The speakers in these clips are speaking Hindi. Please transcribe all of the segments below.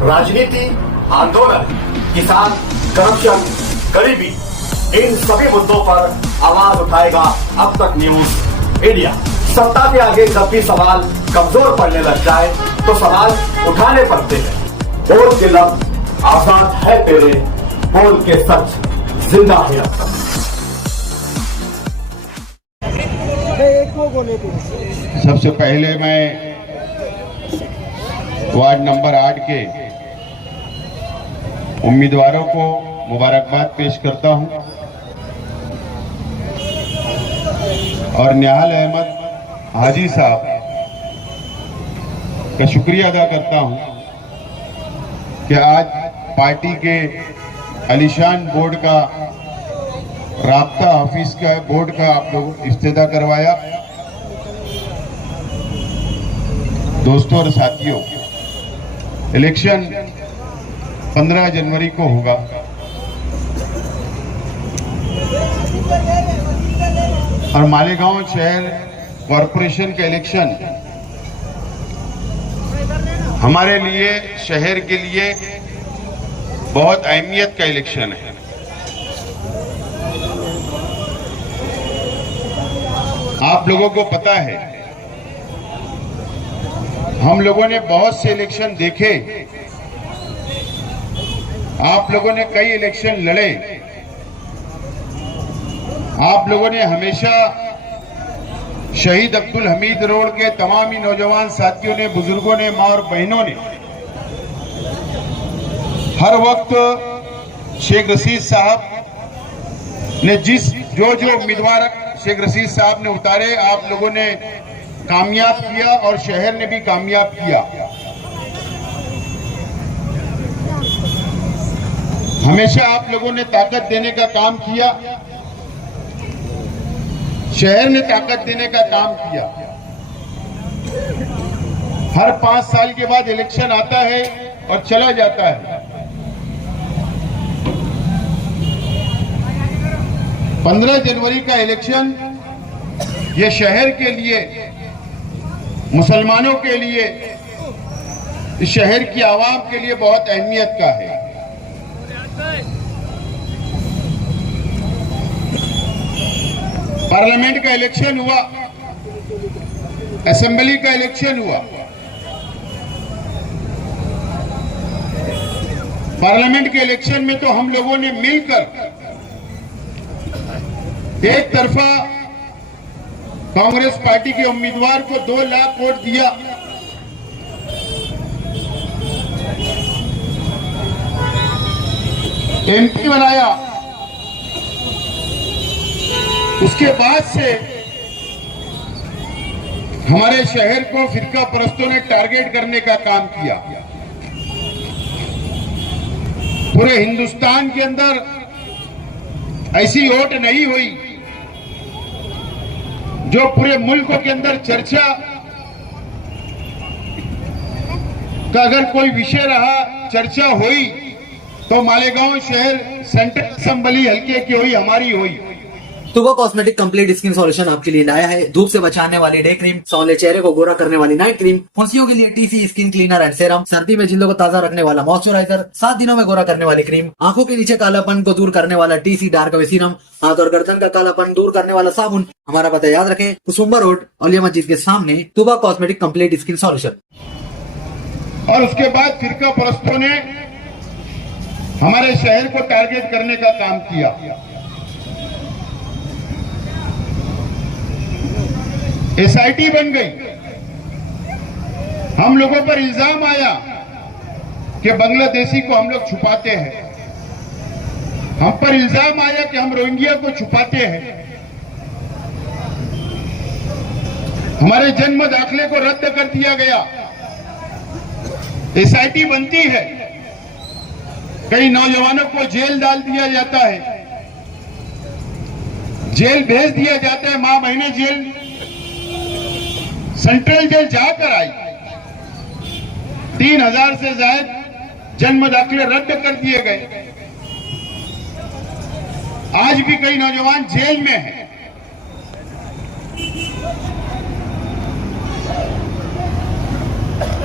राजनीति, आंदोलन, किसान, करप्शन, गरीबी, इन सभी मुद्दों पर आवाज उठाएगा अब तक न्यूज इंडिया। सत्ता के आगे जब भी सवाल कमजोर पड़ने लग जाए तो सवाल उठाने पड़ते हैं। बोल के लफ्ज आजाद है तेरे, बोल के सच जिंदा है अब तक। सबसे पहले मैं वार्ड नंबर 8 के उम्मीदवारों को मुबारकबाद पेश करता हूं और निहाल अहमद हाजी साहब का शुक्रिया अदा करता हूं कि आज पार्टी के आलीशान बोर्ड का राब्ता ऑफिस का बोर्ड का आप लोग इफ्तिताह करवाया। दोस्तों और साथियों, इलेक्शन 15 जनवरी को होगा और मालेगांव शहर कॉरपोरेशन का इलेक्शन हमारे लिए, शहर के लिए बहुत अहमियत का इलेक्शन है। आप लोगों को पता है, हम लोगों ने बहुत से इलेक्शन देखे, आप लोगों ने कई इलेक्शन लड़े, आप लोगों ने हमेशा शहीद अब्दुल हमीद रोड के तमाम ही नौजवान साथियों ने, बुजुर्गों ने, मां और बहनों ने हर वक्त शेख रशीद साहब ने जो उम्मीदवार शेख रशीद साहब ने उतारे, आप लोगों ने कामयाब किया और शहर ने भी कामयाब किया। हमेशा आप लोगों ने ताकत देने का काम किया, शहर ने ताकत देने का काम किया। हर 5 साल के बाद इलेक्शन आता है और चला जाता है। 15 जनवरी का इलेक्शन ये शहर के लिए, मुसलमानों के लिए, इस शहर की आवाम के लिए बहुत अहमियत का है। पार्लियामेंट का इलेक्शन हुआ, असेंबली का इलेक्शन हुआ। पार्लियामेंट के इलेक्शन में तो हम लोगों ने मिलकर एक तरफा कांग्रेस पार्टी के उम्मीदवार को 2 लाख वोट दिया, एमपी बनाया। उसके बाद से हमारे शहर को फिरका परस्तों ने टारगेट करने का काम किया। पूरे हिंदुस्तान के अंदर ऐसी वोट नहीं हुई जो पूरे मुल्क के अंदर चर्चा का अगर कोई विषय रहा, चर्चा हुई तो मालेगांव शहर सेंट्रल असेंबली हल्के की हुई, हमारी हुई। तुबा कॉस्मेटिक कंप्लीट स्किन सॉल्यूशन आपके लिए लाया है धूप से बचाने वाली डे क्रीम, सौंले चेहरे को गोरा करने वाली नाइट क्रीम, फुंसियों के लिए TC skin cleaner and serum, सर्दी में जिल्दों को ताजा रखने वाला मॉइस्चराइजर, 7 दिनों में गोरा करने वाली क्रीम, आंखों के नीचे कालापन को दूर करने वाला टीसी डार्क सीरम, हाथ और गर्दन का कालापन दूर करने वाला साबुन। हमारा पता याद रखें, कुसुम्बा रोड, औलिया मस्जिद के सामने, तुबा कॉस्मेटिक कंप्लीट स्किन सॉल्यूशन। और उसके बाद फिरका परस्तों ने हमारे शहर को टारगेट करने का काम किया। एसआईटी बन गई। हम लोगों पर इल्जाम आया कि बांग्लादेशी को हम लोग छुपाते हैं, हम पर इल्जाम आया कि हम रोहिंग्या को छुपाते हैं। हमारे जन्म दाखिले को रद्द कर दिया गया। एसआईटी बनती है, कई नौजवानों को जेल डाल दिया जाता है, जेल भेज दिया जाता है। मां बहनें जेल, सेंट्रल जेल जाकर आई। 3000 से ज्यादा जन्म दाखिले रद्द कर दिए गए। आज भी कई नौजवान जेल में हैं।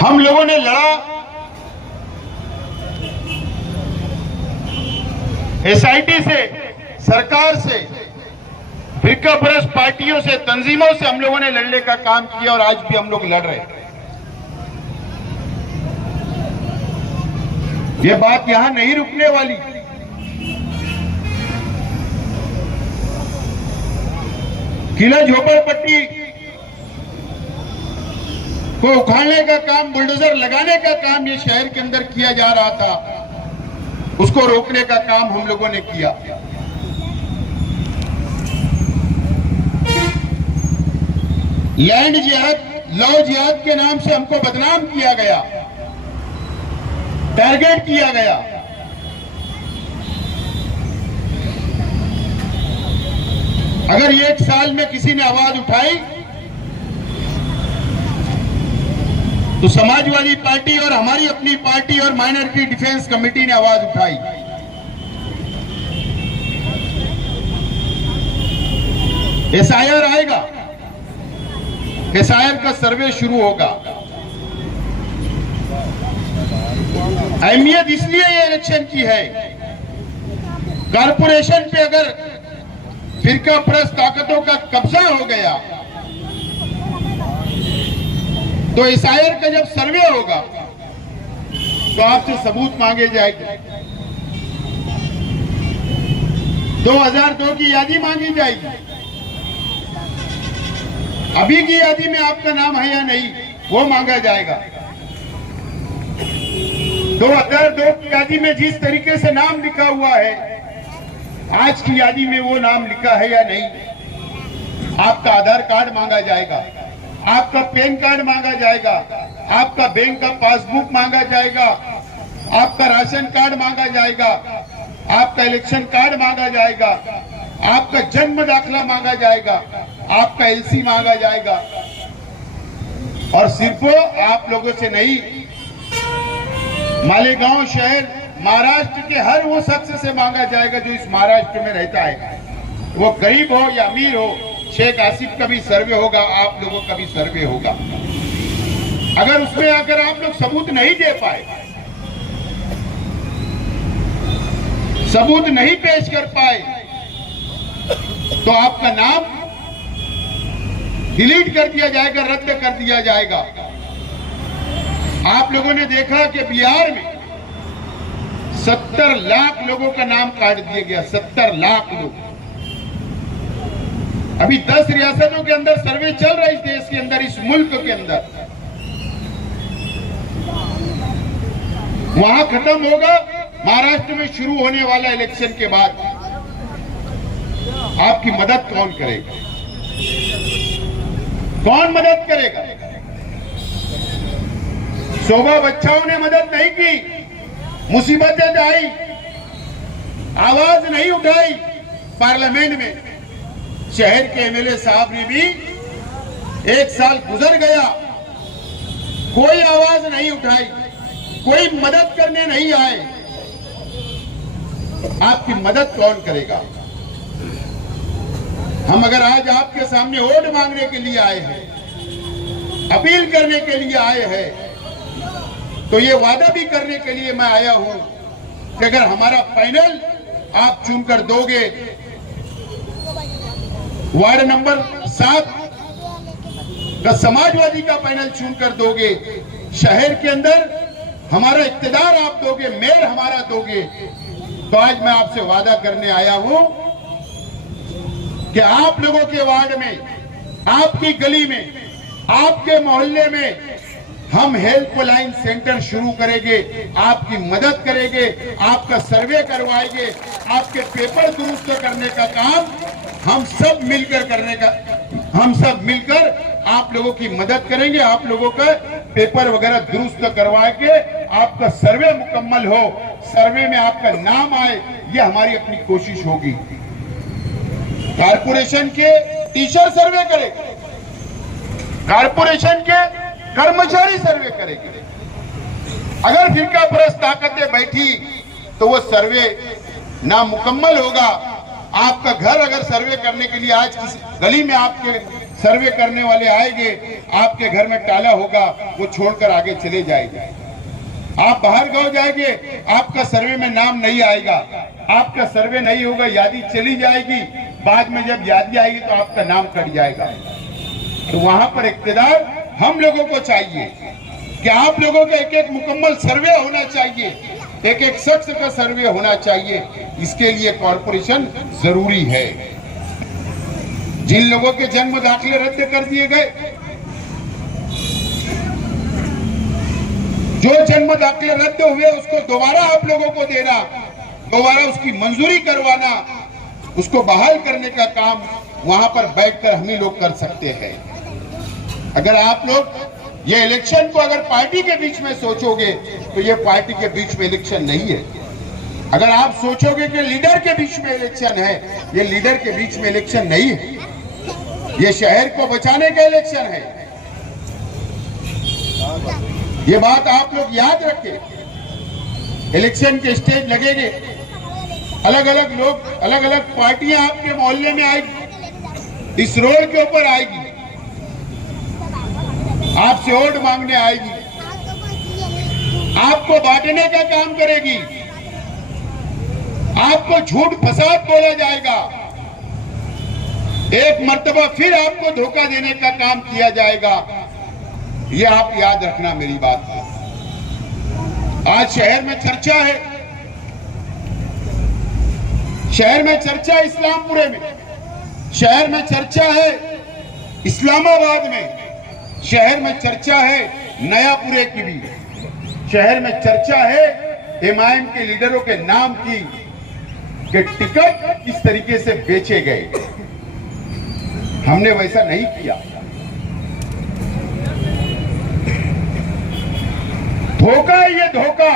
हम लोगों ने लड़ा एसआईटी से, सरकार से, फिरका परस्त पार्टियों से, तंजीमों से हम लोगों ने लड़ने का काम किया और आज भी हम लोग लड़ रहे हैं। ये बात यहां नहीं रुकने वाली। किला झोपड़पट्टी को उखाड़ने का काम, बुलडोजर लगाने का काम ये शहर के अंदर किया जा रहा था, उसको रोकने का काम हम लोगों ने किया। लैंड जिहाद, लॉ जिहाद के नाम से हमको बदनाम किया गया, टारगेट किया गया। अगर ये 1 साल में किसी ने आवाज उठाई तो समाजवादी पार्टी और हमारी अपनी पार्टी और माइनॉरिटी डिफेंस कमेटी ने आवाज उठाई। एसआईआर आएगा, एसआईआर का सर्वे शुरू होगा। अहमियत इसलिए ये इलेक्शन की है, कारपोरेशन पे अगर फिरका परस्त ताकतों का कब्जा हो गया तो एसआईआर का जब सर्वे होगा तो आपसे सबूत मांगे जाएंगे, 2002 की यादी मांगी जाएगी। अभी की यादी में आपका नाम है या नहीं वो मांगा जाएगा। 2002 की यादी में जिस तरीके से नाम लिखा हुआ है, आज की यादी में वो नाम लिखा है या नहीं। आपका आधार कार्ड मांगा जाएगा, आपका पैन कार्ड मांगा जाएगा, आपका बैंक का पासबुक मांगा जाएगा, आपका राशन कार्ड मांगा जाएगा, आपका इलेक्शन कार्ड मांगा जाएगा, आपका जन्म दाखला मांगा जाएगा, आपका एलसी मांगा जाएगा। और सिर्फ आप लोगों से नहीं, मालेगांव शहर महाराष्ट्र के हर वो शख्स से मांगा जाएगा जो इस महाराष्ट्र में रहता है, वो गरीब हो या अमीर हो। शेख आसिफ का भी सर्वे होगा, आप लोगों का भी सर्वे होगा। अगर उसमें अगर आप लोग सबूत नहीं दे पाए, सबूत नहीं पेश कर पाए, तो आपका नाम डिलीट कर दिया जाएगा, रद्द कर दिया जाएगा। आप लोगों ने देखा कि बिहार में 70 लाख लोगों का नाम काट दिया गया, 70 लाख लोग। अभी 10 रियासतों के अंदर सर्वे चल रहा है, इस देश के अंदर, इस मुल्क के अंदर। वहां खत्म होगा, महाराष्ट्र में शुरू होने वाला इलेक्शन के बाद। आपकी मदद कौन करेगा? कौन मदद करेगा? शोभा बच्चाओं ने मदद नहीं की, मुसीबतें आई, आवाज नहीं उठाई पार्लियामेंट में। शहर के एमएलए साहब ने भी 1 साल गुजर गया, कोई आवाज नहीं उठाई, कोई मदद करने नहीं आए। आपकी मदद कौन करेगा? हम अगर आज आपके सामने वोट मांगने के लिए आए हैं, अपील करने के लिए आए हैं, तो ये वादा भी करने के लिए मैं आया हूं कि अगर हमारा पैनल आप चुनकर दोगे, वार्ड नंबर 7 का समाजवादी का पैनल चुनकर दोगे, शहर के अंदर हमारा इख्तियार आप दोगे, मेयर हमारा दोगे, तो आज मैं आपसे वादा करने आया हूं कि आप लोगों के वार्ड में, आपकी गली में, आपके मोहल्ले में हम हेल्पलाइन सेंटर शुरू करेंगे, आपकी मदद करेंगे, आपका सर्वे करवाएंगे, आपके पेपर दुरुस्त करने का काम हम सब मिलकर करने का, हम सब मिलकर आप लोगों की मदद करेंगे। आप लोगों का पेपर वगैरह दुरुस्त करवा के आपका सर्वे मुकम्मल हो, सर्वे में आपका नाम आए, ये हमारी अपनी कोशिश होगी। कारपोरेशन के टीचर सर्वे करेंगे, कारपोरेशन के कर्मचारी सर्वे करेंगे। अगर फिरका परस्त ताकतें बैठी तो वो सर्वे नामुकम्मल होगा। आपका घर अगर सर्वे करने के लिए आज किसी गली में आपके सर्वे करने वाले आएंगे, आपके घर में ताला होगा, वो छोड़कर आगे चले जाएंगे। आप बाहर गांव जाएंगे, आपका सर्वे में नाम नहीं आएगा, आपका सर्वे नहीं होगा, यादी चली जाएगी, बाद में जब यादी आएगी तो आपका नाम कट जाएगा। तो वहां पर इक्तदार हम लोगों को चाहिए कि आप लोगों का एक एक मुकम्मल सर्वे होना चाहिए, एक एक शख्स का सर्वे होना चाहिए। इसके लिए कॉरपोरेशन जरूरी है। जिन लोगों के जन्म दाखिले रद्द कर दिए गए, जो जन्म दाखिले रद्द हुए उसको दोबारा आप लोगों को देना, दोबारा उसकी मंजूरी करवाना, उसको बहाल करने का काम वहां पर बैठकर हम ही लोग कर सकते हैं। अगर आप लोग ये इलेक्शन को अगर पार्टी के बीच में सोचोगे तो ये पार्टी के बीच में इलेक्शन नहीं है। अगर आप सोचोगे कि लीडर के बीच में इलेक्शन है, ये लीडर के बीच में इलेक्शन नहीं है, ये शहर को बचाने का इलेक्शन है। ये बात आप लोग याद रखें। इलेक्शन के स्टेज लगेंगे, अलग अलग लोग, अलग अलग पार्टियां आपके मोहल्ले में आएगी, इस रोड के ऊपर आएगी, आपसे वोट मांगने आएगी, आपको बांटने का काम करेगी, आपको झूठ फसाद बोला जाएगा, एक मर्तबा फिर आपको धोखा देने का काम किया जाएगा। ये आप याद रखना मेरी बात। आज शहर में चर्चा है, शहर में चर्चा इस्लामपुरे में, शहर में चर्चा है इस्लामाबाद में, शहर में चर्चा है नयापुरे की भी, शहर में चर्चा है एमआईएम के लीडरों के नाम की कि टिकट किस तरीके से बेचे गए। हमने वैसा नहीं किया। धोखा है ये, धोखा।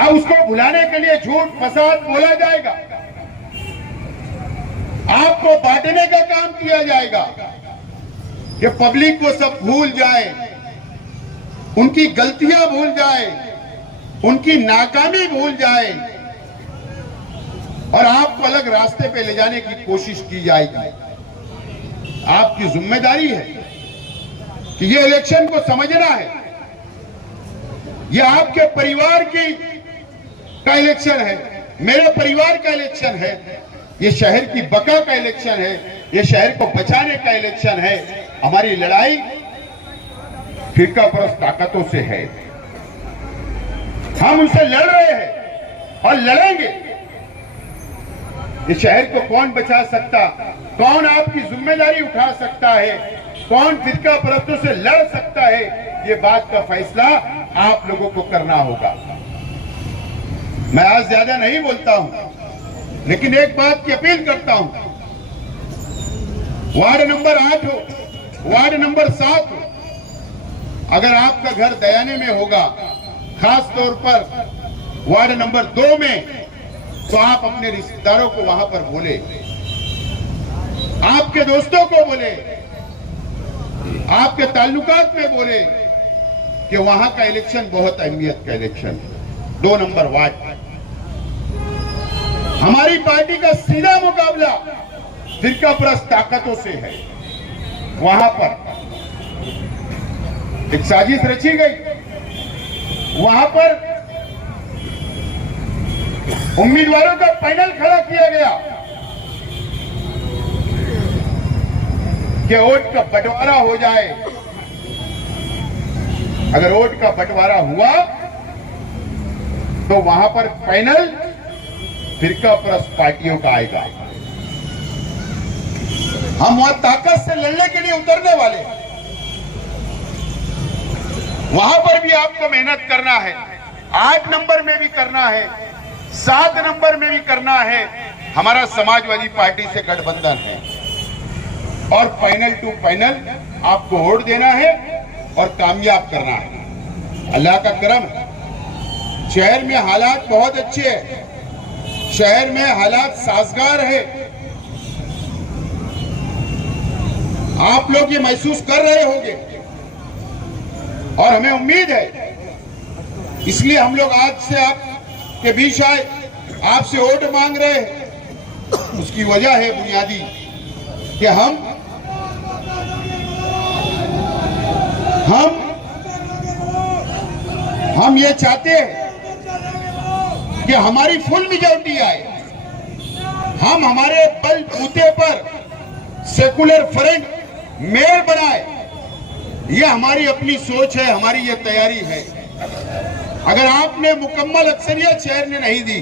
अब उसको भुलाने के लिए झूठ फसाद बोला जाएगा, आपको बांटने का काम किया जाएगा कि पब्लिक को सब भूल जाए, उनकी गलतियां भूल जाए, उनकी नाकामी भूल जाए और आपको अलग रास्ते पे ले जाने की कोशिश की जाएगी। आपकी जिम्मेदारी है कि ये इलेक्शन को समझना है। ये आपके परिवार का इलेक्शन है, मेरे परिवार का इलेक्शन है, ये शहर की बका का इलेक्शन है, ये शहर को बचाने का इलेक्शन है। हमारी लड़ाई फिरका परस्त ताकतों से है, हम उनसे लड़ रहे हैं और लड़ेंगे। इस शहर को कौन बचा सकता, कौन आपकी जिम्मेदारी उठा सकता है, कौन फिरका परस्तों से लड़ सकता है, ये बात का फैसला आप लोगों को करना होगा। मैं आज ज्यादा नहीं बोलता हूं, लेकिन एक बात की अपील करता हूं। वार्ड नंबर 8 हो, वार्ड नंबर 7 हो, अगर आपका घर दयाने में होगा, खास तौर पर वार्ड नंबर 2 में, तो आप अपने रिश्तेदारों को वहां पर बोले, आपके दोस्तों को बोले, आपके ताल्लुकात में बोले कि वहां का इलेक्शन बहुत अहमियत का इलेक्शन है। 2 नंबर वार्ड हमारी पार्टी का सीधा मुकाबला फिरका परस्त ताकतों से है। वहां पर एक साजिश रची गई, वहां पर उम्मीदवारों का पैनल खड़ा किया गया कि वोट का बंटवारा हो जाए। अगर वोट का बंटवारा हुआ तो वहां पर पैनल फिरका परस्त पार्टियों का आएगा। हम वहां ताकत से लड़ने के लिए उतरने वाले हैं। वहां पर भी आपको मेहनत करना है, 8 नंबर में भी करना है, 7 नंबर में भी करना है। हमारा समाजवादी पार्टी से गठबंधन है और फाइनल टू फाइनल आपको वोट देना है और कामयाब करना है। अल्लाह का करम है, शहर में हालात बहुत अच्छे हैं, शहर में हालात साजगार है। आप लोग ये महसूस कर रहे होंगे और हमें उम्मीद है, इसलिए हम लोग आज से आपके बीच आए, आपसे वोट मांग रहे हैं। उसकी वजह है बुनियादी कि हम ये चाहते हैं कि हमारी फुल मेजॉरिटी आए, हम हमारे बलबूते पर सेकुलर फ्रंट मेयर बनाए। ये हमारी अपनी सोच है, हमारी ये तैयारी है। अगर आपने मुकम्मल अक्सरियत शहर ने नहीं दी,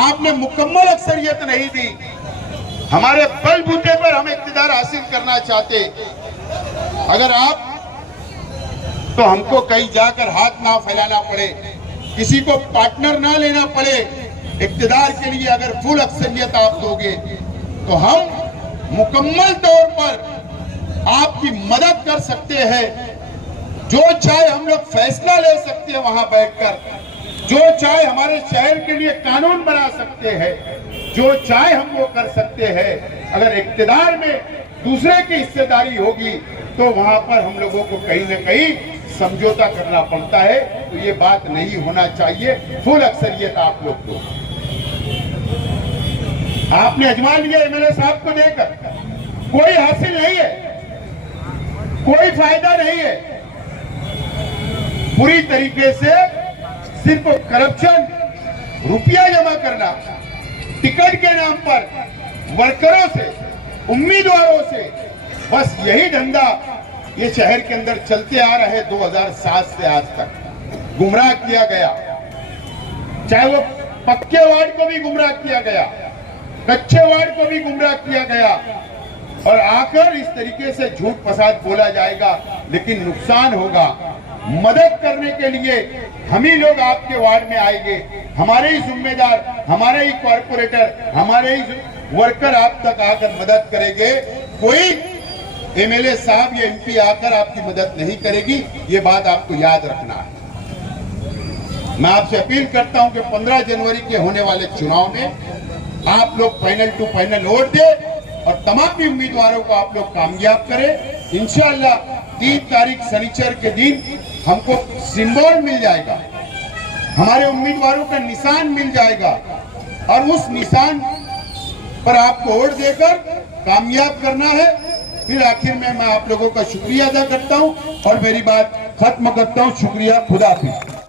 आपने मुकम्मल अक्सरियत नहीं दी, हमारे बलबूते पर हम इक्तिदार हासिल करना चाहते, अगर आप तो हमको कहीं जाकर हाथ ना फैलाना पड़े, किसी को पार्टनर ना लेना पड़े, इक्तिदार के लिए अगर फुल अक्सरियत आप दोगे तो हम मुकम्मल तौर पर आपकी मदद कर सकते हैं। जो चाहे हम लोग फैसला ले सकते हैं वहां बैठकर, जो चाहे हमारे शहर के लिए कानून बना सकते हैं, जो चाहे हम वो कर सकते हैं। अगर इक्तिदार में दूसरे की हिस्सेदारी होगी तो वहां पर हम लोगों को कहीं न कहीं समझौता करना पड़ता है। तो ये बात नहीं होना चाहिए। फुल अक्सरियत आप लोग को आपने अजमा लिया एमएलए साहब को देकर, कोई हासिल नहीं है, कोई फायदा नहीं है। पूरी तरीके से सिर्फ करप्शन, रुपया जमा करना, टिकट के नाम पर वर्करों से, उम्मीदवारों से, बस यही धंधा ये शहर के अंदर चलते आ रहे 2007 से आज तक। गुमराह किया गया, चाहे वो पक्के वार्ड को भी गुमराह किया गया, कच्चे वार्ड को भी गुमराह किया गया, और आकर इस तरीके से झूठ फसाद बोला जाएगा, लेकिन नुकसान होगा। मदद करने के लिए हम ही लोग आपके वार्ड में आएंगे, हमारे ही जिम्मेदार, हमारे ही कॉर्पोरेटर, हमारे ही वर्कर आप तक आकर मदद करेंगे। कोई एमएलए साहब या एमपी आकर आपकी मदद नहीं करेगी, ये बात आपको याद रखना है। मैं आपसे अपील करता हूं कि 15 जनवरी के होने वाले चुनाव में आप लोग फाइनल टू फाइनल वोट दें और तमाम भी उम्मीदवारों को आप लोग कामयाब करें। इंशाअल्लाह 3 तारीख शनिचर के दिन हमको सिंबल मिल जाएगा, हमारे उम्मीदवारों का निशान मिल जाएगा, और उस निशान पर आपको वोट देकर कामयाब करना है। फिर आखिर में मैं आप लोगों का शुक्रिया अदा करता हूं और मेरी बात खत्म करता हूं। शुक्रिया, खुदा हाफिज।